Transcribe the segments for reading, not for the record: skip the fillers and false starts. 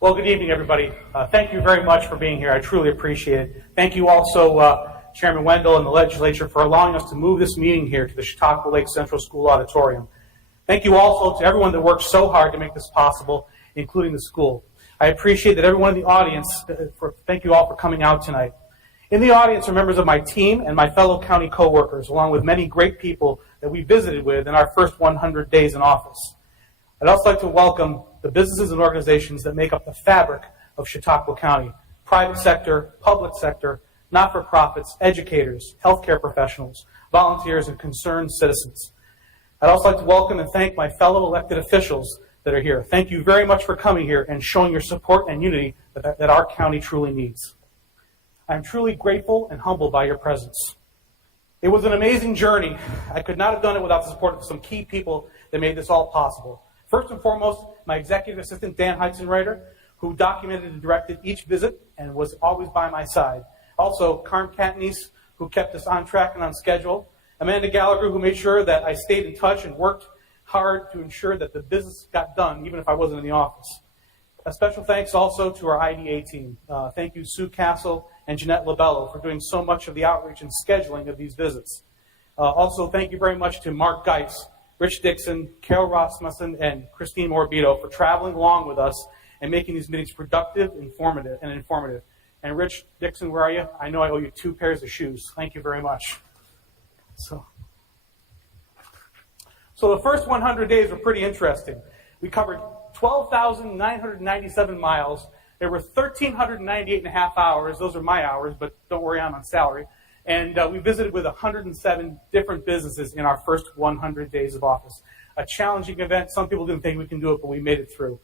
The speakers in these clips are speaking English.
Well, good evening, everybody. Thank you very much for being here. I truly appreciate it. Thank you also, Chairman Wendell and the legislature, for allowing us to move this meeting here to the Chautauqua Lake Central School auditorium. Thank you also to everyone that worked so hard to make this possible, including the school. I appreciate that everyone in the audience, thank you all for coming out tonight. In the audience are members of my team and my fellow county co-workers, along with many great people that we visited with in our first 100 days in office. I'd also like to welcome the businesses and organizations that make up the fabric of Chautauqua County: private sector, public sector, not-for-profits, educators, healthcare professionals, volunteers, and concerned citizens. I'd also like to welcome and thank my fellow elected officials that are here. Thank you very much for coming here and showing your support and unity that our county truly needs. I'm truly grateful and humbled by your presence. It was an amazing journey. I could not have done it without the support of some key people that made this all possible. First and foremost, my executive assistant, Dan Heitzenreiter, who documented and directed each visit and was always by my side. Also, Carm Katniss, who kept us on track and on schedule. Amanda Gallagher, who made sure that I stayed in touch and worked hard to ensure that the business got done, even if I wasn't in the office. A special thanks also to our IDA team. Thank you, Sue Castle and Jeanette Labello, for doing so much of the outreach and scheduling of these visits. Also, thank you very much to Mark Geitz, Rich Dixon, Carol Rasmussen, and Christine Morbido for traveling along with us and making these meetings productive, informative. And Rich Dixon, where are you? I know I owe you 2 pairs of shoes. Thank you very much. So the first 100 days were pretty interesting. We covered 12,997 miles. There were 1,398 and a half hours. Those are my hours, but don't worry, I'm on salary. And we visited with 107 different businesses in our first 100 days of office. A challenging event. Some people didn't think we can do it, but we made it through.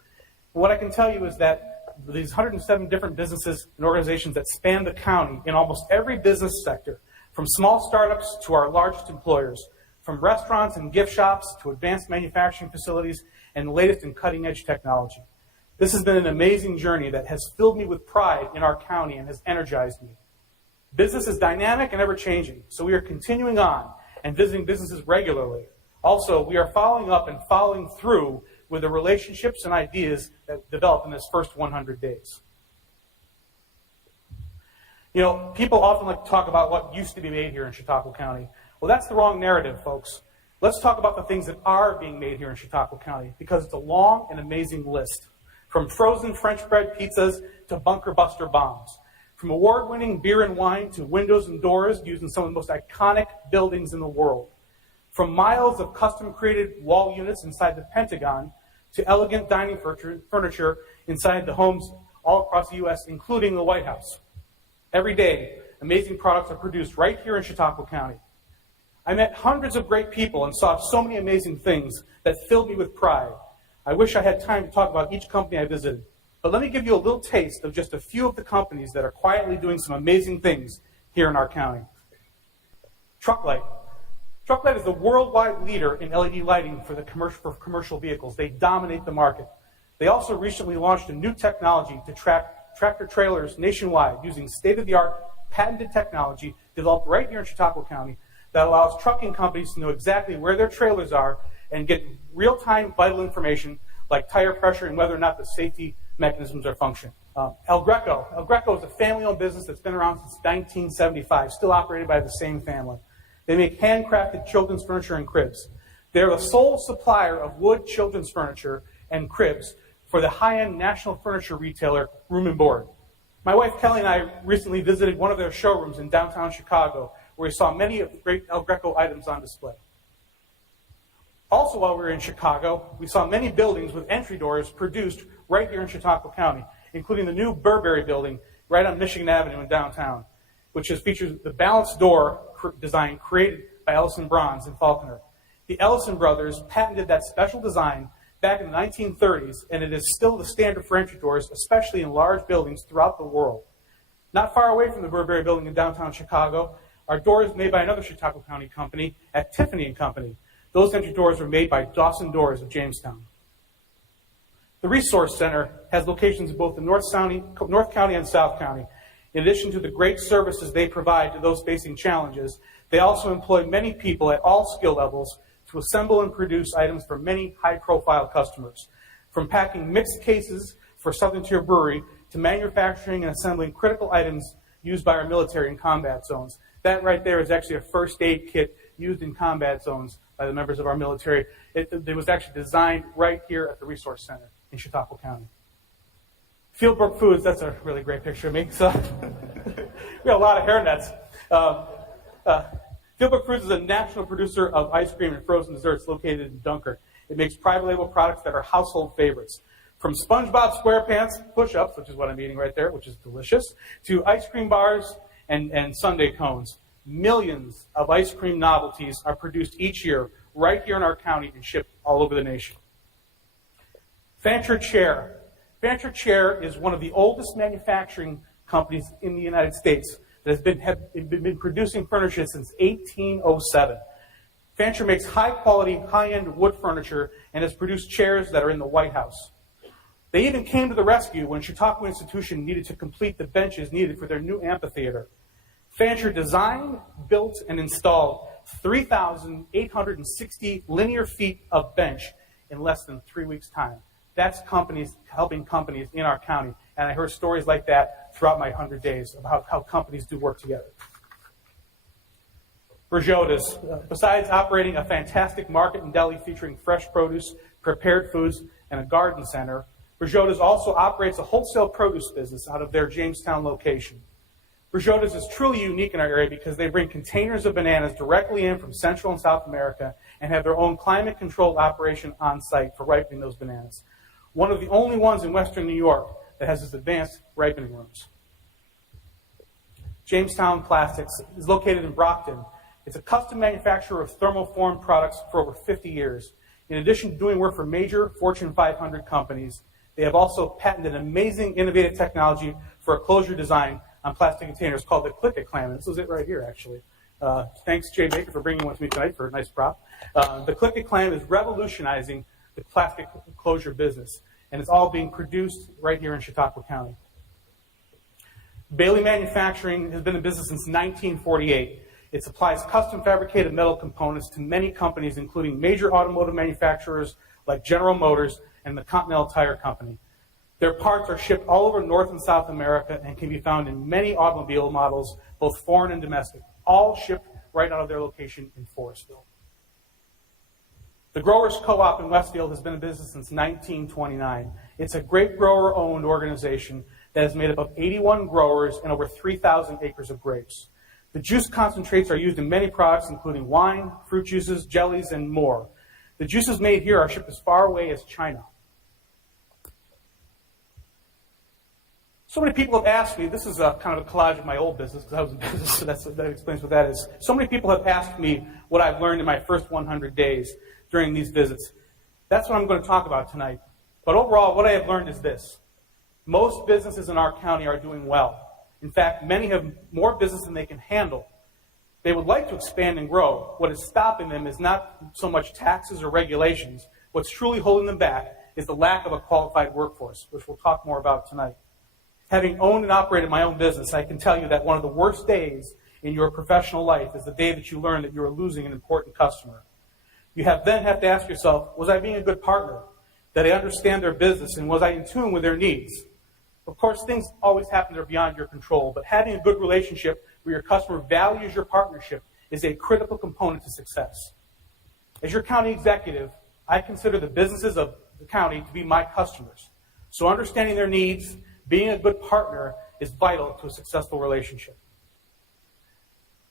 What I can tell you is that these 107 different businesses and organizations that span the county in almost every business sector, from small startups to our largest employers, from restaurants and gift shops to advanced manufacturing facilities and the latest in cutting-edge technology. This has been an amazing journey that has filled me with pride in our county and has energized me. Business is dynamic and ever-changing, so we are continuing on and visiting businesses regularly. Also, we are following up and following through with the relationships and ideas that developed in this first 100 days. You know, people often like to talk about what used to be made here in Chautauqua County. Well, that's the wrong narrative, folks. Let's talk about the things that are being made here in Chautauqua County, because it's a long and amazing list. From frozen French bread pizzas to bunker buster bombs. From award-winning beer and wine to windows and doors used in some of the most iconic buildings in the world. From miles of custom-created wall units inside the Pentagon to elegant dining furniture inside the homes all across the U.S., including the White House. Every day, amazing products are produced right here in Chautauqua County. I met hundreds of great people and saw so many amazing things that filled me with pride. I wish I had time to talk about each company I visited, but let me give you a little taste of just a few of the companies that are quietly doing some amazing things here in our county. Trucklight. Trucklight is the worldwide leader in LED lighting for commercial vehicles. They dominate the market. They also recently launched a new technology to track tractor-trailers nationwide using state-of-the-art patented technology developed right here in Chautauqua County that allows trucking companies to know exactly where their trailers are and get real-time vital information like tire pressure and whether or not the safety mechanisms are functioning. El Greco. El Greco is a family-owned business that's been around since 1975, still operated by the same family. They make handcrafted children's furniture and cribs. They're the sole supplier of wood children's furniture and cribs for the high-end national furniture retailer Room and Board. My wife Kelly and I recently visited one of their showrooms in downtown Chicago, where we saw many of the great El Greco items on display. Also, while we were in Chicago, we saw many buildings with entry doors produced right here in Chautauqua County, including the new Burberry building right on Michigan Avenue in downtown, which features the balanced door design created by Ellison Bronze and Faulkner. The Ellison brothers patented that special design back in the 1930s, and it is still the standard for entry doors, especially in large buildings throughout the world. Not far away from the Burberry building in downtown Chicago are doors made by another Chautauqua County company at Tiffany & Company. Those entry doors were made by Dawson Doors of Jamestown. The Resource Center has locations in both the North County and South County. In addition to the great services they provide to those facing challenges, they also employ many people at all skill levels to assemble and produce items for many high-profile customers. From packing mixed cases for Southern Tier Brewery to manufacturing and assembling critical items used by our military in combat zones. That right there is actually a first aid kit used in combat zones by the members of our military. It was actually designed right here at the Resource Center in Chautauqua County. Gilbert Foods, that's a really great picture of me. So we got a lot of hairnets. Gilbert Foods is a national producer of ice cream and frozen desserts located in Dunkirk. It makes private label products that are household favorites. From SpongeBob SquarePants push-ups, which is what I'm eating right there, which is delicious, to ice cream bars and sundae cones. Millions of ice cream novelties are produced each year right here in our county and shipped all over the nation. Fancher Chair. Fancher Chair is one of the oldest manufacturing companies in the United States that has been producing furniture since 1807. Fancher makes high-quality, high-end wood furniture and has produced chairs that are in the White House. They even came to the rescue when Chautauqua Institution needed to complete the benches needed for their new amphitheater. Fancher designed, built, and installed 3,860 linear feet of bench in less than 3 weeks' time. That's companies helping companies in our county. And I heard stories like that throughout my 100 days about how companies do work together. Borrello's, besides operating a fantastic market and deli featuring fresh produce, prepared foods, and a garden center, Borrello's also operates a wholesale produce business out of their Jamestown location. Borrello's is truly unique in our area because they bring containers of bananas directly in from Central and South America and have their own climate-controlled operation on site for ripening those bananas. One of the only ones in Western New York that has this advanced ripening rooms. Jamestown Plastics is located in Brockton. It's a custom manufacturer of thermoformed products for over 50 years. In addition to doing work for major Fortune 500 companies, they have also patented amazing innovative technology for a closure design on plastic containers called the Click-It Clam. And this is it right here, actually. Thanks, Jay Baker, for bringing one to me tonight for a nice prop. The Click-It Clam is revolutionizing the plastic closure business, and it's all being produced right here in Chautauqua County. Bailey Manufacturing has been in business since 1948. It supplies custom fabricated metal components to many companies, including major automotive manufacturers like General Motors and the Continental Tire Company. Their parts are shipped all over North and South America and can be found in many automobile models, both foreign and domestic, all shipped right out of their location in Forestville. The Growers Co-op in Westfield has been in business since 1929. It's a grape grower-owned organization that is made up of 81 growers and over 3,000 acres of grapes. The juice concentrates are used in many products, including wine, fruit juices, jellies, and more. The juices made here are shipped as far away as China. So many people have asked me, this is a kind of a collage of my old business, because I was in business, so that explains what that is. So many people have asked me what I've learned in my first 100 days during these visits. That's what I'm going to talk about tonight. But overall, what I have learned is this. Most businesses in our county are doing well. In fact, many have more business than they can handle. They would like to expand and grow. What is stopping them is not so much taxes or regulations. What's truly holding them back is the lack of a qualified workforce, which we'll talk more about tonight. Having owned and operated my own business, I can tell you that one of the worst days in your professional life is the day that you learn that you are losing an important customer. You then have to ask yourself, was I being a good partner? Did I understand their business, and was I in tune with their needs? Of course, things always happen that are beyond your control, but having a good relationship where your customer values your partnership is a critical component to success. As your county executive, I consider the businesses of the county to be my customers. So understanding their needs, being a good partner, is vital to a successful relationship.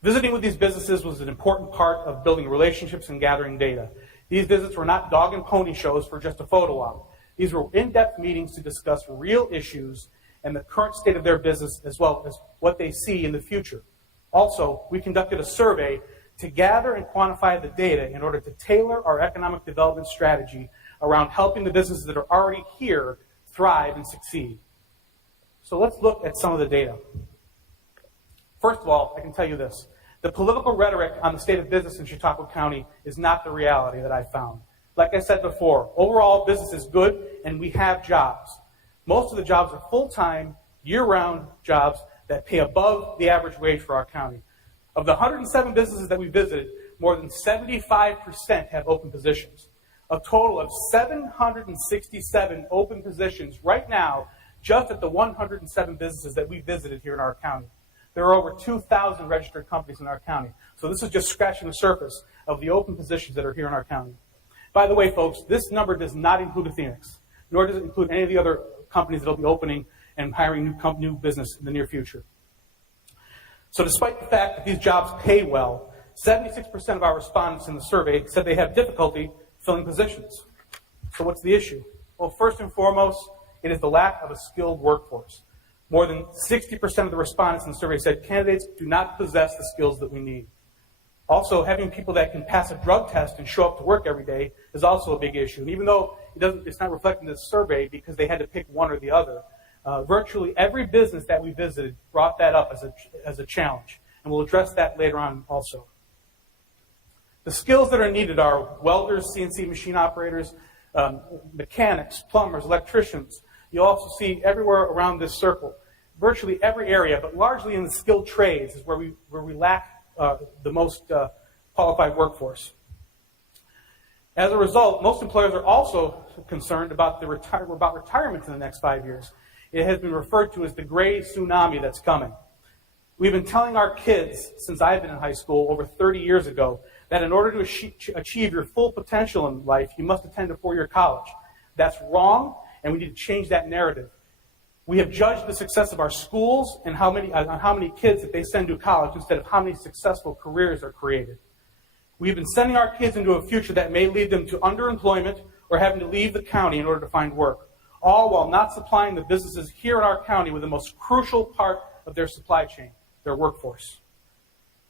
Visiting with these businesses was an important part of building relationships and gathering data. These visits were not dog and pony shows for just a photo op. These were in-depth meetings to discuss real issues and the current state of their business, as well as what they see in the future. Also, we conducted a survey to gather and quantify the data in order to tailor our economic development strategy around helping the businesses that are already here thrive and succeed. So let's look at some of the data. First of all, I can tell you this. The political rhetoric on the state of business in Chautauqua County is not the reality that I found. Like I said before, overall business is good and we have jobs. Most of the jobs are full-time, year-round jobs that pay above the average wage for our county. Of the 107 businesses that we visited, more than 75% have open positions. A total of 767 open positions right now, just at the 107 businesses that we visited here in our county. There are over 2,000 registered companies in our county. So this is just scratching the surface of the open positions that are here in our county. By the way, folks, this number does not include Phoenix, nor does it include any of the other companies that will be opening and hiring new business in the near future. So despite the fact that these jobs pay well, 76% of our respondents in the survey said they have difficulty filling positions. So what's the issue? Well, first and foremost, it is the lack of a skilled workforce. More than 60% of the respondents in the survey said candidates do not possess the skills that we need. Also, having people that can pass a drug test and show up to work every day is also a big issue. And even though it's not reflected in this survey because they had to pick one or the other, virtually every business that we visited brought that up as a challenge. And we'll address that later on also. The skills that are needed are welders, CNC machine operators, mechanics, plumbers, electricians. You'll also see everywhere around this circle, virtually every area, but largely in the skilled trades is where we lack the most qualified workforce. As a result, most employers are also concerned about retirement in the next 5 years. It has been referred to as the gray tsunami that's coming. We've been telling our kids since I've been in high school over 30 years ago that in order to achieve your full potential in life, you must attend a four-year college. That's wrong, and we need to change that narrative. We have judged the success of our schools and how many kids that they send to college instead of how many successful careers are created. We've been sending our kids into a future that may lead them to underemployment or having to leave the county in order to find work, all while not supplying the businesses here in our county with the most crucial part of their supply chain, their workforce.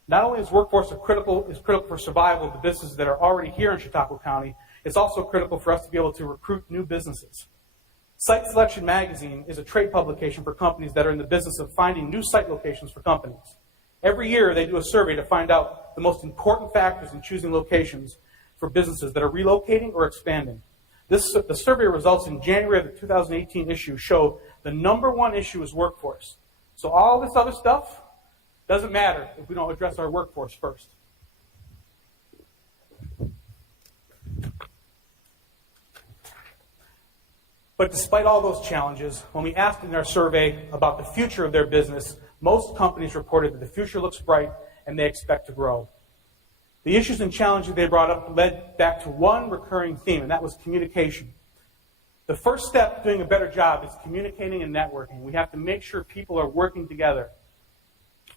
Not only is workforce critical for survival of the businesses that are already here in Chautauqua County, it's also critical for us to be able to recruit new businesses. Site Selection Magazine is a trade publication for companies that are in the business of finding new site locations for companies. Every year they do a survey to find out the most important factors in choosing locations for businesses that are relocating or expanding. The survey results in January of the 2018 issue show the number one issue is workforce. So all this other stuff doesn't matter if we don't address our workforce first. But despite all those challenges, when we asked in our survey about the future of their business, most companies reported that the future looks bright and they expect to grow. The issues and challenges they brought up led back to one recurring theme, and that was communication. The first step to doing a better job is communicating and networking. We have to make sure people are working together,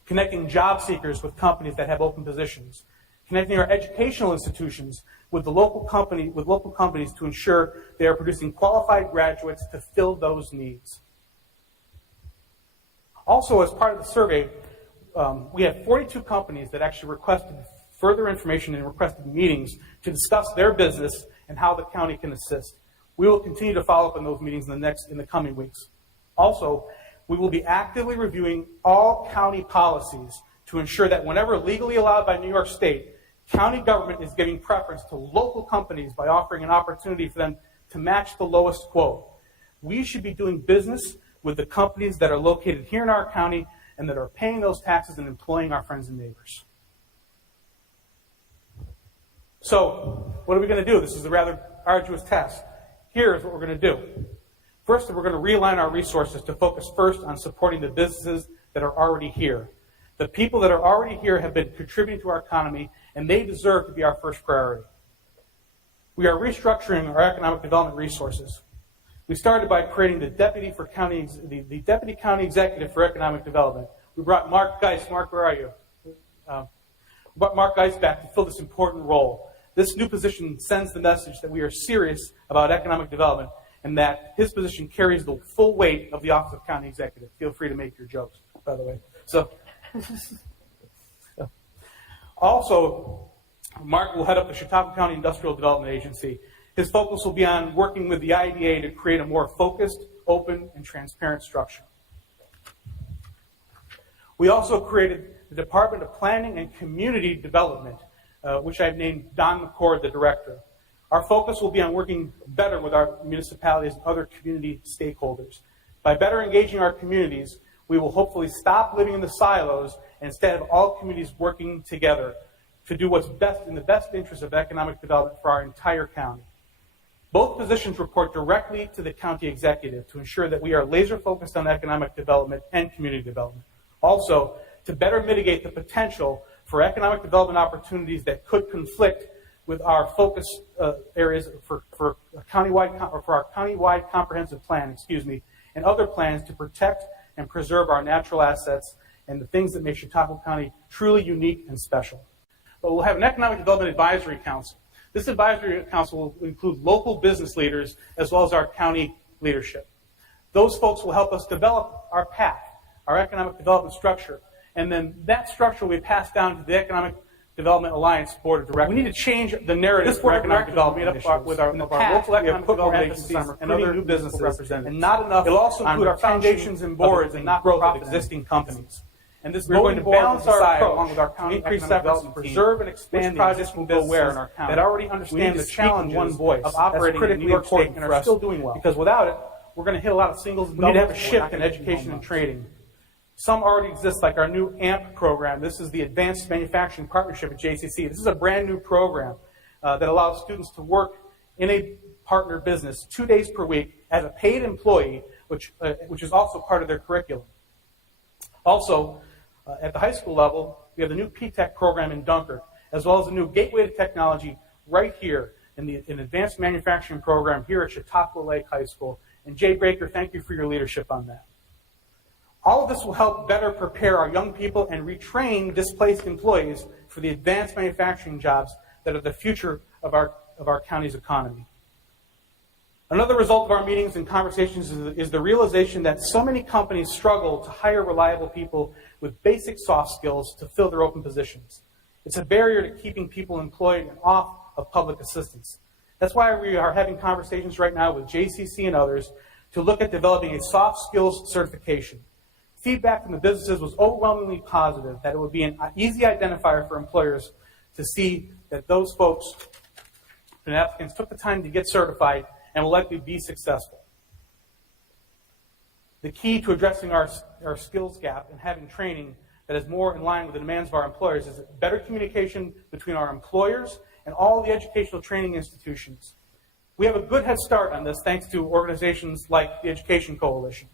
connecting job seekers with companies that have open positions, connecting our educational institutions with local companies to ensure they are producing qualified graduates to fill those needs. Also, as part of the survey, we had 42 companies that actually requested further information and requested meetings to discuss their business and how the county can assist. We will continue to follow up on those meetings in the coming weeks. Also, we will be actively reviewing all county policies to ensure that whenever legally allowed by New York State, county government is giving preference to local companies by offering an opportunity for them to match the lowest quote. We should be doing business with the companies that are located here in our county and that are paying those taxes and employing our friends and neighbors. So, what are we going to do? This is a rather arduous task. Here's what we're going to do. First, we're going to realign our resources to focus first on supporting the businesses that are already here. The people that are already here have been contributing to our economy, and they deserve to be our first priority. We are restructuring our economic development resources. We started by creating the Deputy County Executive for Economic Development. We brought Mark Geis. Mark, where are you? We brought Mark Geis back to fill this important role. This new position sends the message that we are serious about economic development and that his position carries the full weight of the Office of County Executive. Feel free to make your jokes, by the way. Also, Mark will head up the Chautauqua County Industrial Development Agency. His focus will be on working with the IDA to create a more focused, open, and transparent structure. We also created the Department of Planning and Community Development, which I've named Don McCord, the director. Our focus will be on working better with our municipalities and other community stakeholders. By better engaging our communities, we will hopefully stop living in the silos and instead have all communities working together to do what's best in the best interest of economic development for our entire county. Both positions report directly to the county executive to ensure that we are laser focused on economic development and community development. Also, to better mitigate the potential for economic development opportunities that could conflict with our focus areas for our countywide comprehensive plan, and other plans to protect and preserve our natural assets and the things that make Chautauqua County truly unique and special. But we'll have an Economic Development Advisory Council. This advisory council will include local business leaders as well as our county leadership. Those folks will help us develop our PAC, our economic development structure, and then that structure will be passed down to the Economic Development Alliance Board of Directors. We need to change the narrative for economic development with our local economic development agencies and other new businesses, and not enough. It'll also include our foundations and boards and not growth of existing companies. And this we're going to balance our approach along with our county increased efforts to preserve and expand projects will go where in our county that already understand the challenges of operating in New York State and are still doing well. Because without it, we're going to hit a lot of singles and doubles. We need to have a shift in education and training. Some already exist, like our new AMP program. This is the Advanced Manufacturing Partnership at JCC. This is a brand new program that allows students to work in a partner business 2 days per week as a paid employee, which is also part of their curriculum. Also, at the high school level, we have the new P-TECH program in Dunkirk, as well as the new Gateway to Technology right here in the Advanced Manufacturing program here at Chautauqua Lake High School. And Jay Baker, thank you for your leadership on that. All of this will help better prepare our young people and retrain displaced employees for the advanced manufacturing jobs that are the future of our county's economy. Another result of our meetings and conversations is the realization that so many companies struggle to hire reliable people with basic soft skills to fill their open positions. It's a barrier to keeping people employed and off of public assistance. That's why we are having conversations right now with JCC and others to look at developing a soft skills certification. Feedback from the businesses was overwhelmingly positive, that it would be an easy identifier for employers to see that those folks and applicants took the time to get certified and will likely be successful. The key to addressing our skills gap and having training that is more in line with the demands of our employers is better communication between our employers and all the educational training institutions. We have a good head start on this thanks to organizations like the Education Coalition.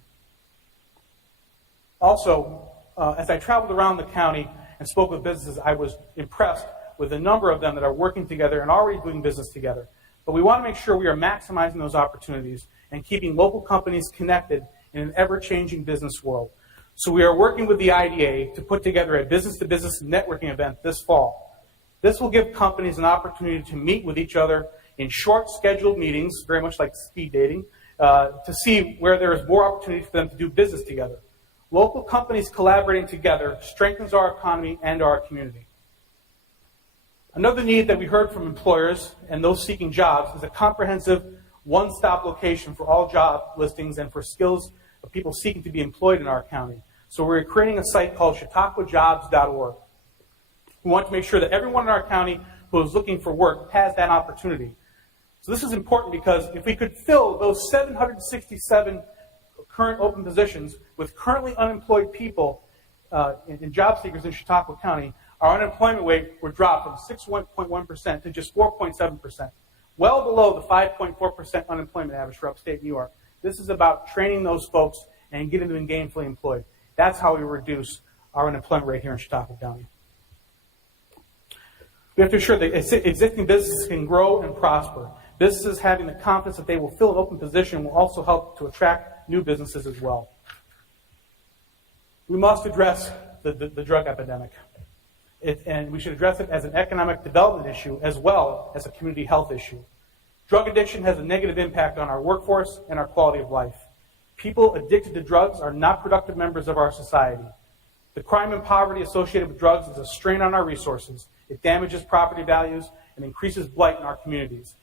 Also, as I traveled around the county and spoke with businesses, I was impressed with the number of them that are working together and already doing business together. But we want to make sure we are maximizing those opportunities and keeping local companies connected in an ever-changing business world. So we are working with the IDA to put together a business-to-business networking event this fall. This will give companies an opportunity to meet with each other in short scheduled meetings, very much like speed dating, to see where there is more opportunity for them to do business together. Local companies collaborating together strengthens our economy and our community. Another need that we heard from employers and those seeking jobs is a comprehensive one-stop location for all job listings and for skills of people seeking to be employed in our county. So we're creating a site called chautauquajobs.org. We want to make sure that everyone in our county who is looking for work has that opportunity. So this is important because if we could fill those 767 current open positions with currently unemployed people and job seekers in Chautauqua County, our unemployment rate would drop from 6.1% to just 4.7%, well below the 5.4% unemployment average for upstate New York. This is about training those folks and getting them gainfully employed. That's how we reduce our unemployment rate here in Chautauqua County. We have to ensure that existing businesses can grow and prosper. Businesses having the confidence that they will fill an open position will also help to attract new businesses as well. We must address the drug epidemic. And we should address it as an economic development issue as well as a community health issue. Drug addiction has a negative impact on our workforce and our quality of life. People addicted to drugs are not productive members of our society. The crime and poverty associated with drugs is a strain on our resources. It damages property values and increases blight in our communities.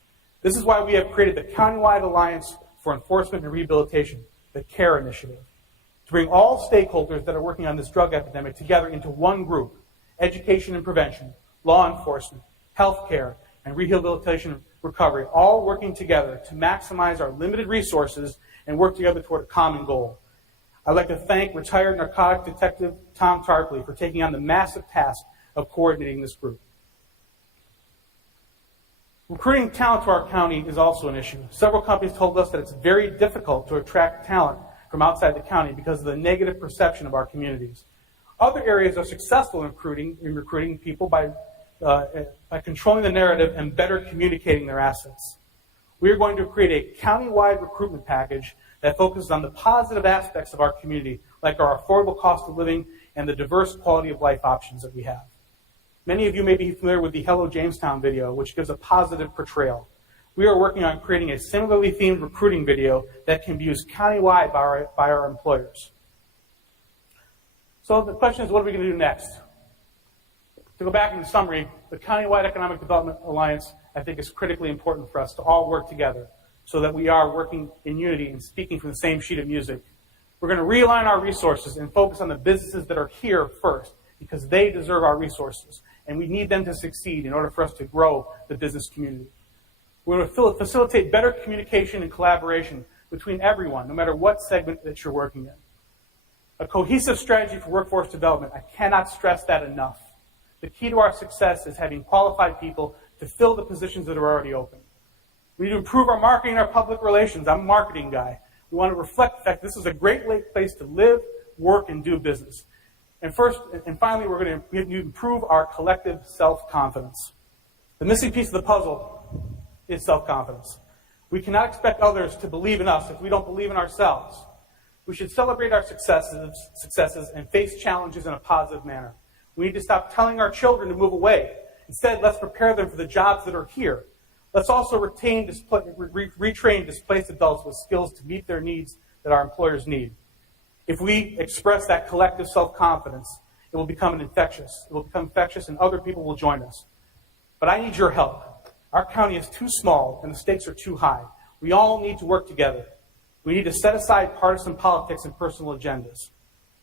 This is why we have created the Countywide Alliance for Enforcement and Rehabilitation, the CARE initiative, to bring all stakeholders that are working on this drug epidemic together into one group: education and prevention, law enforcement, healthcare, and rehabilitation recovery, all working together to maximize our limited resources and work together toward a common goal. I'd like to thank retired narcotic detective Tom Tarpley for taking on the massive task of coordinating this group. Recruiting talent to our county is also an issue. Several companies told us that it's very difficult to attract talent from outside the county because of the negative perception of our communities. Other areas are successful in recruiting people by controlling the narrative and better communicating their assets. We are going to create a county-wide recruitment package that focuses on the positive aspects of our community, like our affordable cost of living and the diverse quality of life options that we have. Many of you may be familiar with the Hello Jamestown video, which gives a positive portrayal. We are working on creating a similarly themed recruiting video that can be used countywide by our employers. So the question is, what are we going to do next? To go back in the summary, the Countywide Economic Development Alliance, I think, is critically important for us to all work together so that we are working in unity and speaking from the same sheet of music. We're going to realign our resources and focus on the businesses that are here first because they deserve our resources, and we need them to succeed in order for us to grow the business community. We're going to facilitate better communication and collaboration between everyone, no matter what segment that you're working in. A cohesive strategy for workforce development, I cannot stress that enough. The key to our success is having qualified people to fill the positions that are already open. We need to improve our marketing and our public relations. I'm a marketing guy. We want to reflect the fact this is a great place to live, work, and do business. And finally, we're going to improve our collective self-confidence. The missing piece of the puzzle is self-confidence. We cannot expect others to believe in us if we don't believe in ourselves. We should celebrate our successes and face challenges in a positive manner. We need to stop telling our children to move away. Instead, let's prepare them for the jobs that are here. Let's also retrain displaced adults with skills to meet their needs that our employers need. If we express that collective self-confidence, it will become infectious. It will become infectious and other people will join us. But I need your help. Our county is too small and the stakes are too high. We all need to work together. We need to set aside partisan politics and personal agendas.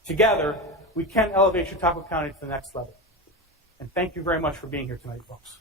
Together, we can elevate Chautauqua County to the next level. And thank you very much for being here tonight, folks.